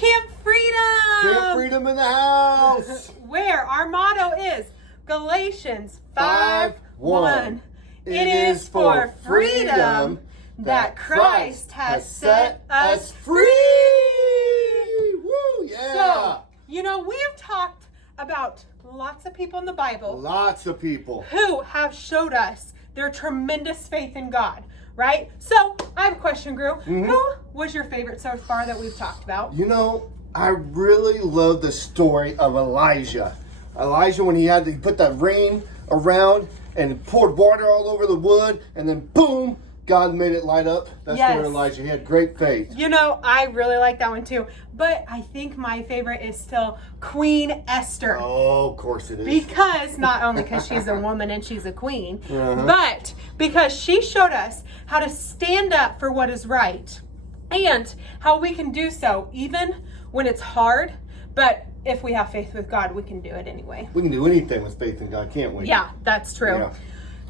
Camp Freedom! Camp Freedom in the house! Where our motto is Galatians 5:1. It is for freedom that Christ has set us free! Woo, yeah! So, we have talked about lots of people in the Bible. Lots of people. Who have showed us their tremendous faith in God, right? So, I have a question, Gru. Mm-hmm. Who was your favorite so far that we've talked about? I really love the story of Elijah. Elijah, when he put that rain around and poured water all over the wood, and then boom, God made it light up. That's where Elijah, he had great faith. I really like that one too. But I think my favorite is still Queen Esther. Oh, of course it is. Because, not only because she's a woman and she's a queen, but because she showed us how to stand up for what is right and how we can do so even when it's hard. But if we have faith with God, we can do it anyway. We can do anything with faith in God, can't we? Yeah, that's true. Yeah.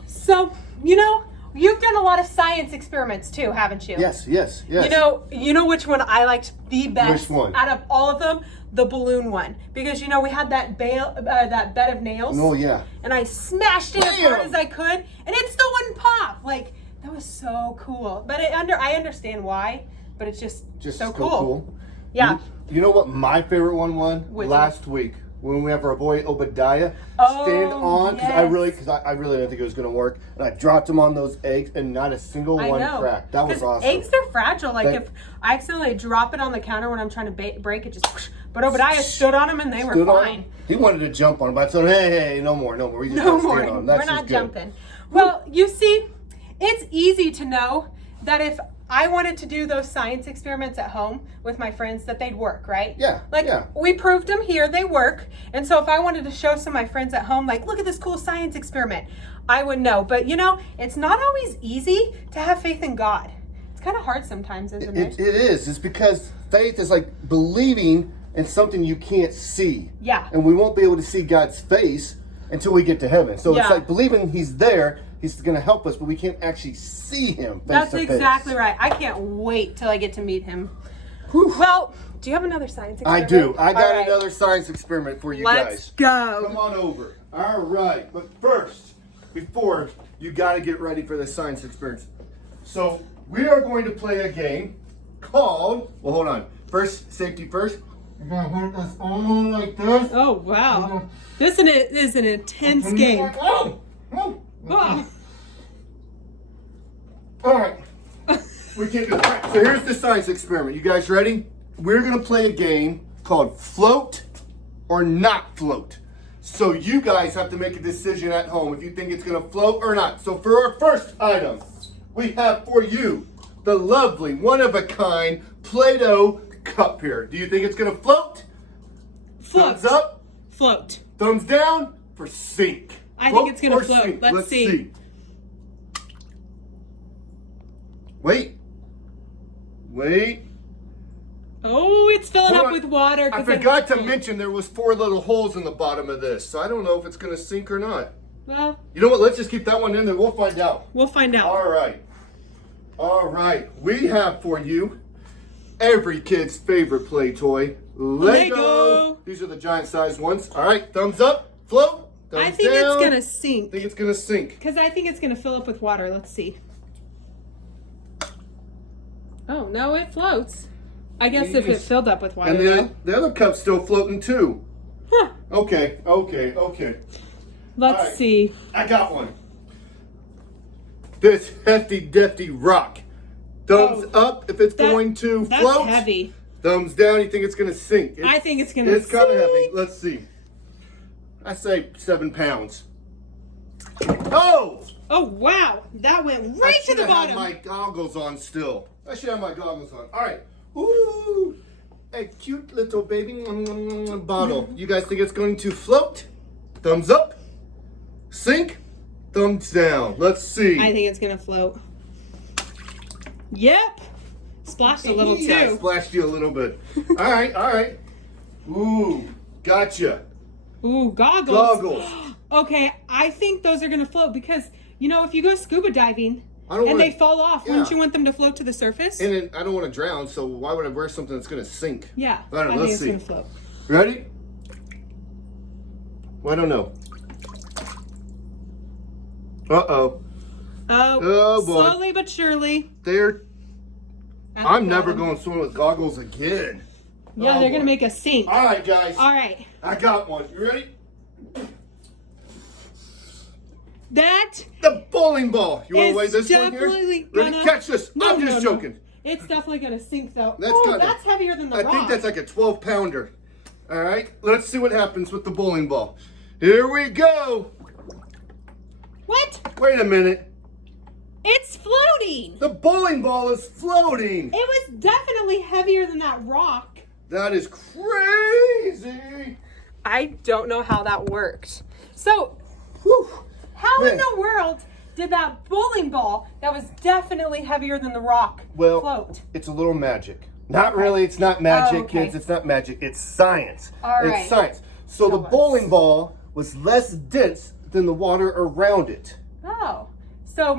So, you've done a lot of science experiments too, haven't you? Yes. You know which one I liked the best? Which one? Out of all of them? The balloon one. Because, we had that that bed of nails. Oh, yeah. And I smashed it as hard as I could, and it still wouldn't pop. Like, that was so cool. But I understand why, but it's just so cool. Yeah. You know what my favorite one was? Last week when we have our boy Obadiah stand on, because I really didn't think it was going to work, and I dropped him on those eggs and not a single one cracked. That was awesome. Eggs are fragile. Like if I accidentally drop it on the counter when I'm trying to break it, just whoosh. But Obadiah stood on them and they were fine. He wanted to jump on them, but I told him, hey, no more. We just no gotta more. stand on them. We're not jumping. Well, you see, it's easy to know that if I wanted to do those science experiments at home with my friends, that they'd work, right? Yeah. We proved them here, they work. And so if I wanted to show some of my friends at home, like, look at this cool science experiment, I would know. But it's not always easy to have faith in God. It's kind of hard sometimes, isn't it? It is. It's because faith is like believing in something you can't see. Yeah. And we won't be able to see God's face until we get to heaven. So it's like believing he's there. He's going to help us, but we can't actually see him face That's to face. exactly right. I can't wait till I get to meet him. Whew. Well, do you have another science experiment? I do. I got another science experiment for you guys. Let's go. Come on over. All right. But first, before, you got to get ready for the science experiment. So we are going to play a game called, well, hold on. First, safety first. You're going to hold this on like this. Oh, wow. This is an intense game. Oh. All right. We can't do that. So here's the science experiment. You guys ready? We're going to play a game called Float or Not Float. So you guys have to make a decision at home if you think it's going to float or not. So for our first item, we have for you the lovely, one-of-a-kind Play-Doh cup here. Do you think it's going to float? Float. Thumbs up. Float. Thumbs down for sink. I think it's going to float. Sink? Let's see. Wait. Oh, it's filling up with water. I forgot to mention there was 4 little holes in the bottom of this, so I don't know if it's going to sink or not. Well, you know what? Let's just keep that one in there. We'll find out. We'll find out. All right. We have for you every kid's favorite play toy, Lego. These are the giant sized ones. All right. Thumbs up. Float. Thumbs I think down. it's going to sink. I think it's going to sink. Because I think it's going to fill up with water. Let's see. Oh, no, it floats. I guess if it filled up with water. And the other cup's still floating too. Huh. Okay. Let's see. I got one. This hefty, defty rock. Thumbs up if it's going to float. That's heavy. Thumbs down, you think it's going to sink. I think it's going to sink. It's kind of heavy. Let's see. I say 7 pounds. Oh! Oh, wow. That went right to the bottom. I should have my goggles on still. I should have my goggles on. All right. Ooh. A cute little baby bottle. You guys think it's going to float? Thumbs up. Sink. Thumbs down. Let's see. I think it's going to float. Yep. Splashed a little too. Yeah, splashed you a little bit. All right. Ooh. Gotcha. Ooh, goggles. Okay, I think those are going to float because, if you go scuba diving I don't And wanna, they fall off. yeah. Wouldn't you want them to float to the surface? And then I don't want to drown, so why would I wear something that's going to sink? Yeah. All right, I think let's it's see. gonna float. Ready? Well, I don't know. Uh-oh. Oh, boy. slowly but surely. They're... At the I'm never bottom. going to swim with goggles again. Yeah, Oh, they're boy. gonna make us sink. All right, guys. All right. I got one. You ready? That The bowling ball. You want to is weigh this one definitely here? Ready? gonna- Catch this. No, I'm just no, no. joking. It's definitely gonna sink though. That's Oh, gotta- that's heavier than the I rock. think that's like a 12-pounder. All right, let's see what happens with the bowling ball. Here we go. What? Wait a minute. It's floating. The bowling ball is floating. It was definitely heavier than that rock. That is crazy. I don't know how that worked. So, Whew. how in Man. the world did that bowling ball that was definitely heavier than the rock Well, float? it's a little magic. Not really. It's not magic, Oh, okay. kids. It's not magic. It's science. All right. It's science. So Tell the us. bowling ball was less dense than the water around it. Oh, so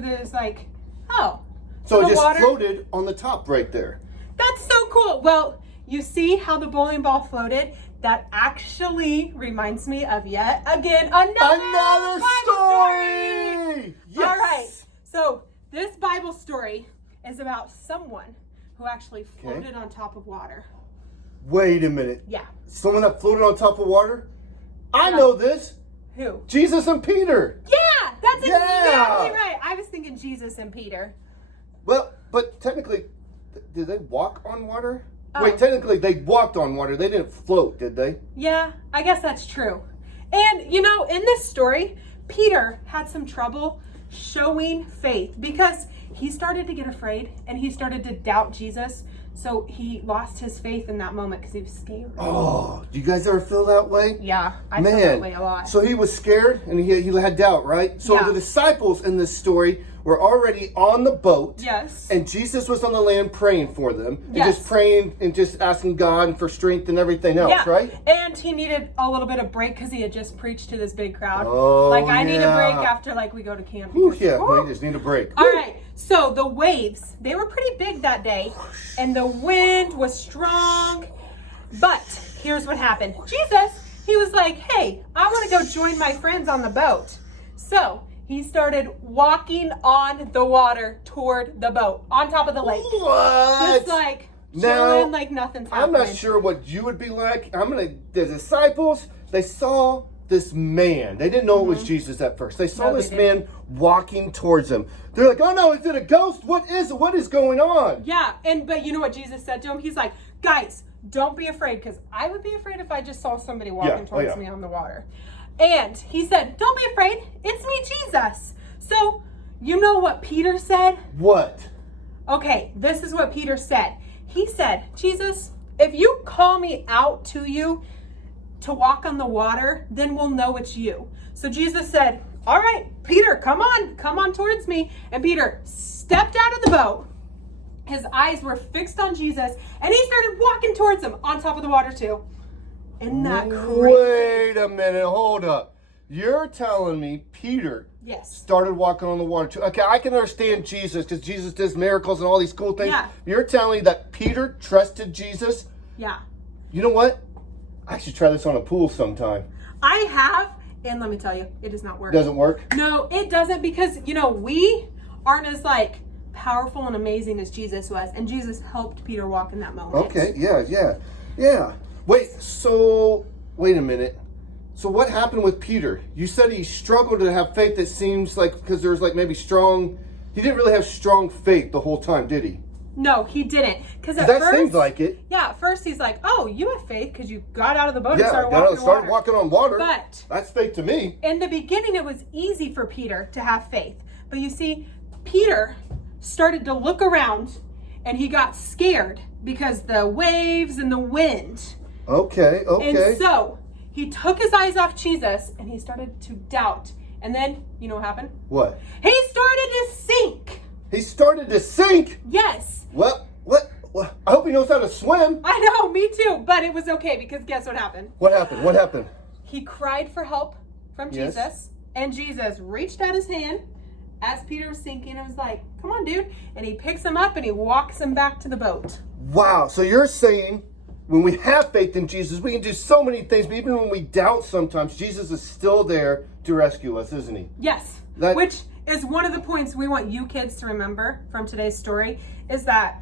there's like, oh. So it the just water- floated on the top right there. That's so cool. Well, you see how the bowling ball floated? That actually reminds me of yet again another Bible story. Yes. All right. So this Bible story is about someone who actually floated on top of water. Wait a minute. Yeah. Someone that floated on top of water? I know this. Who? Jesus and Peter. Yeah, that's Yeah. exactly right. I was thinking Jesus and Peter. Well, but technically, did they walk on water? Oh. Wait, technically they walked on water. They didn't float, did they? Yeah, I guess that's true. And you know, in this story, Peter had some trouble showing faith because he started to get afraid and he started to doubt Jesus. So he lost his faith in that moment because he was scared. Oh, do you guys ever feel that way? Yeah, I feel that way a lot. So he was scared and he had doubt, right? So Yeah. the disciples in this story were already on the boat. Yes. And Jesus was on the land praying for them. And Yes. just praying and just asking God for strength and everything else, Yeah, right? and he needed a little bit of break because he had just preached to this big crowd. Oh, like I need a break yeah. after like we go to camp. Whew, because- yeah, Woo! we just need a break. All right, so the waves, they were pretty big that day, and the wind was strong. But here's what happened. Jesus, he was like, hey, I want to go join my friends on the boat. So he started walking on the water toward the boat, on top of the lake. What? Just like Now, chilling like nothing's I'm happening. not sure what you would be like. The disciples, they saw this man. They didn't know it was Jesus at first. They saw Mm-hmm. No, they this man walking towards them. They're like, oh no, is it a ghost? What is it? What is going on? Yeah, but you know what Jesus said to him? He's like, guys, don't be afraid, because I would be afraid if I just saw somebody walking towards me on the water. And he said, don't be afraid, it's me, Jesus. So, you know what Peter said? What? Okay, this is what Peter said. He said, Jesus, if you call me out to you to walk on the water, then we'll know it's you. So Jesus said, all right, Peter, come on towards me. And Peter stepped out of the boat. His eyes were fixed on Jesus, and he started walking towards him on top of the water too. Isn't that crazy? Wait a minute, hold up. You're telling me Peter Yes. started walking on the water too? Okay, I can understand Jesus because Jesus does miracles and all these cool things. Yeah. You're telling me that Peter trusted Jesus? Yeah. You know what? I should try this on a pool sometime. I have, and let me tell you, it does not work. Doesn't work? No, it doesn't, because, you know, we aren't as, like, powerful and amazing as Jesus was. And Jesus helped Peter walk in that moment. Okay, yeah. Wait a minute. So what happened with Peter? You said he struggled to have faith. It seems like because there's like maybe he didn't really have strong faith the whole time, did he? No, he didn't. Because at That first, seems like it. yeah, at first he's like, oh, you have faith because you got out of the boat and Yeah, started walking on water. on water. But That's faith to me. in the beginning, it was easy for Peter to have faith. But you see, Peter started to look around and he got scared because the waves and the wind. Okay. And so he took his eyes off Jesus and he started to doubt. And then, you know what happened? What? He started to sink. He started to sink. Yes. What? I hope he knows how to swim. I know, me too. But it was okay because guess what happened? What happened? He cried for help from Yes. Jesus. And Jesus reached out his hand as Peter was sinking, it was like, come on, dude. And he picks him up and he walks him back to the boat. Wow. So you're saying when we have faith in Jesus, we can do so many things, but even when we doubt sometimes, Jesus is still there to rescue us, isn't he? Yes. Which is one of the points we want you kids to remember from today's story, is that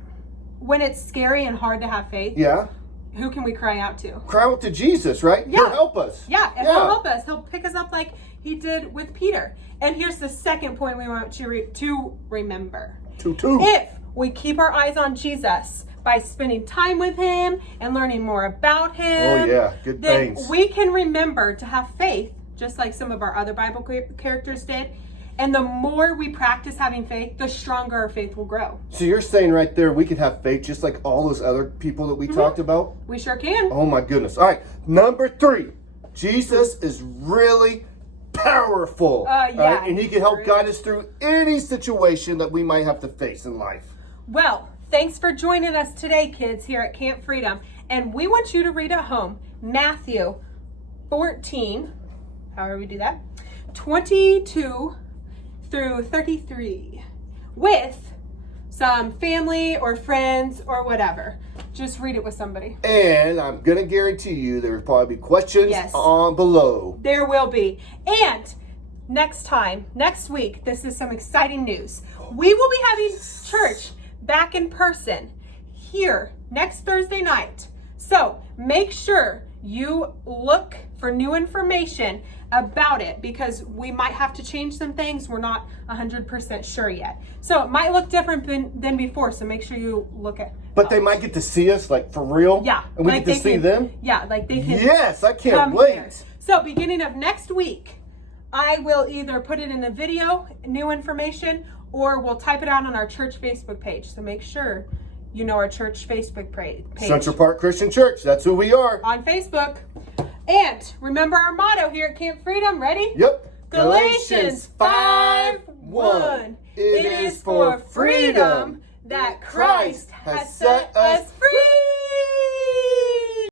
when it's scary and hard to have faith, yeah, who can we cry out to? Cry out to Jesus, right? Yeah. He'll help us. Yeah, and he'll help us. He'll pick us up like he did with Peter. And here's the second point we want you to remember. If we keep our eyes on Jesus by spending time with him and learning more about him, oh yeah, good then things. we can remember to have faith, just like some of our other Bible characters did. And the more we practice having faith, the stronger our faith will grow. So you're saying right there, we could have faith just like all those other people that we talked about? We sure can. Oh my goodness. All right, number 3. Jesus is really powerful. Yeah. Right? And he can help guide us through any situation that we might have to face in life. Well, thanks for joining us today, kids, here at Camp Freedom. And we want you to read at home Matthew 14, however we do that, 22 through 33, with some family or friends or whatever. Just read it with somebody. And I'm going to guarantee you there will probably be questions on below. There will be. And next week, this is some exciting news. We will be having church back in person here next Thursday night. So make sure you look for new information about it, because we might have to change some things. We're not 100% sure yet. So it might look different than before. So make sure you look at. But they might get to see us, like, for real? Yeah. And we get to see them? Yeah, like they can. Yes, I can't wait. Here. So beginning of next week, I will either put it in a video, new information, or we'll type it out on our church Facebook page. So make sure you know our church Facebook page. Central Park Christian Church. That's who we are. On Facebook. And remember our motto here at Camp Freedom. Ready? Yep. Galatians 5:1. It is for freedom that Christ has set us free.